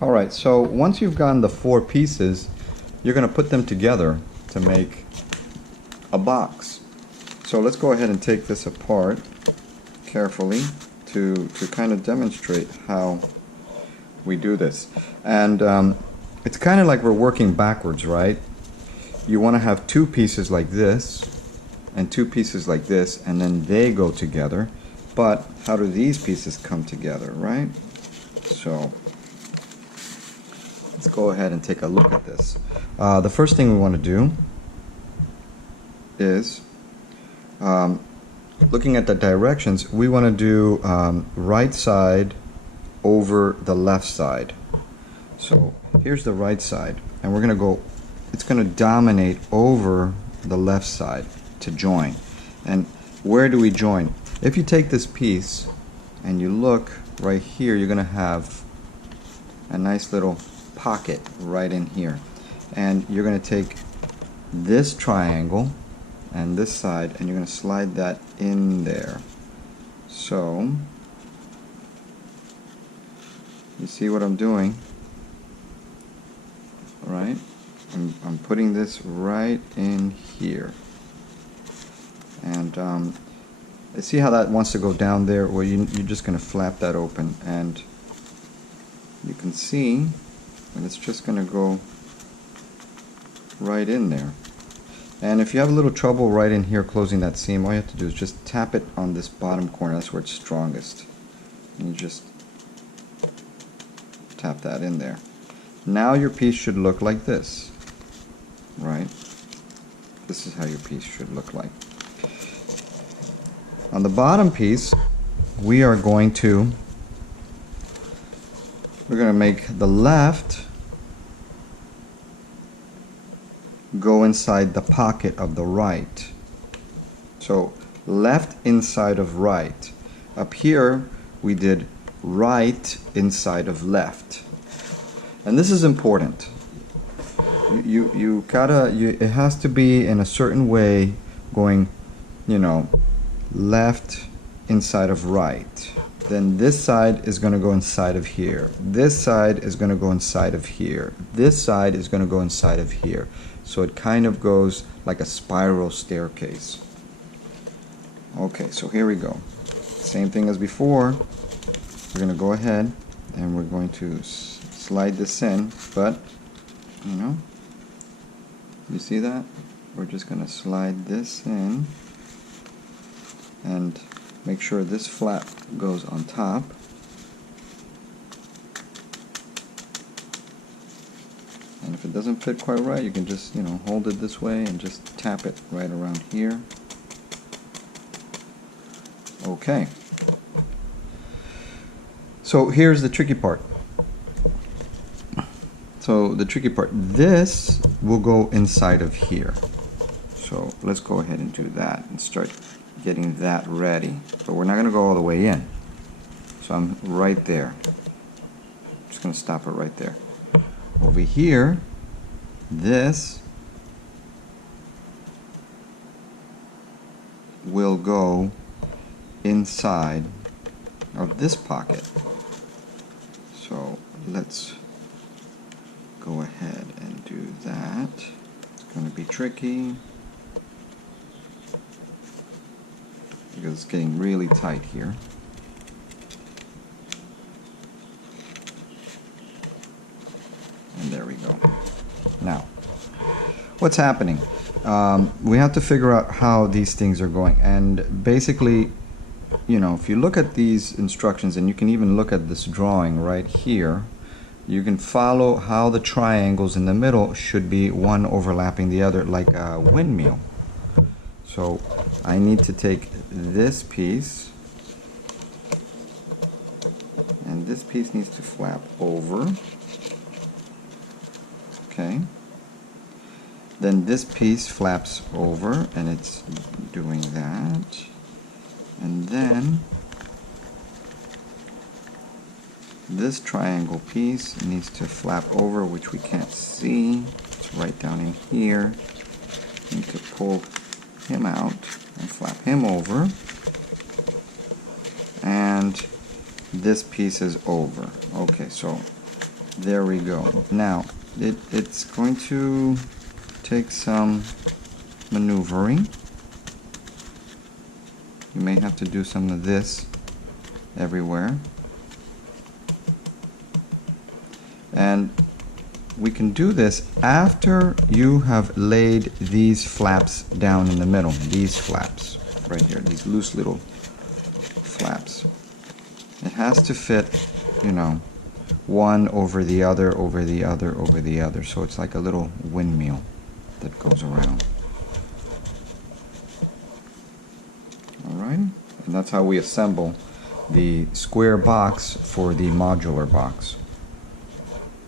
Alright, so once you've gotten the 4 pieces, you're going to put them together to make a box. So let's go ahead and take this apart carefully to kind of demonstrate how we do this. And it's kind of like we're working backwards, right? You want to have 2 pieces like this and 2 pieces like this, and then they go together. But how do these pieces come together, right? So let's go ahead and take a look at this. The first thing we want to do is, looking at the directions, we want to do right side over the left side. So here's the right side, and we're going to go, it's going to dominate over the left side to join. And where do we join? If you take this piece and you look right here, you're going to have a nice little pocket right in here. And you're going to take this triangle and this side, and you're going to slide that in there. So you see what I'm doing? Right? I'm putting this right in here. And see how that wants to go down there? Well, you're just going to flap that open, and you can see that it's just going to go right in there. And if you have a little trouble right in here closing that seam, all you have to do is just tap it on this bottom corner. That's where it's strongest. And you just tap that in there. Now your piece should look like this, right? This is how your piece should look like. On the bottom piece, we're going to make the left go inside the pocket of the right. So left inside of right. Up here we did right inside of left. And this is important. You gotta, it has to be in a certain way, going, you know, left inside of right. Then this side is going to go inside of here. This side is going to go inside of here. This side is going to go inside of here. So it kind of goes like a spiral staircase. Okay, so here we go. Same thing as before. We're going to go ahead and we're going to slide this in, but you know, you see that? We're just going to slide this in and make sure this flap goes on top. And if it doesn't fit quite right, you can just, you know, hold it this way and just tap it right around here. Okay. So here's the tricky part. So the tricky part, this will go inside of here. So let's go ahead and do that and start getting that ready. But we're not going to go all the way in. So I'm right there. I'm just going to stop it right there. Over here, this will go inside of this pocket. So let's go ahead and do that. It's going to be tricky because it's getting really tight here. And there we go. Now, what's happening? We have to figure out how these things are going. And basically, you know, if you look at these instructions, and you can even look at this drawing right here, you can follow how the triangles in the middle should be one overlapping the other, like a windmill. So I need to take this piece, and this piece needs to flap over. Okay. Then this piece flaps over, and it's doing that. And then this triangle piece needs to flap over, which we can't see. It's right down in here. Need to pull him out and flap him over. And this piece is over. Okay, so There we go. Now, it's going to take some maneuvering. You may have to do some of this everywhere. And we can do this after you have laid these flaps down in the middle. These flaps right here, these loose little flaps. It has to fit, you know, one over the other, over the other, over the other. So it's like a little windmill that goes around. Alright, and that's how we assemble the square box for the modular box.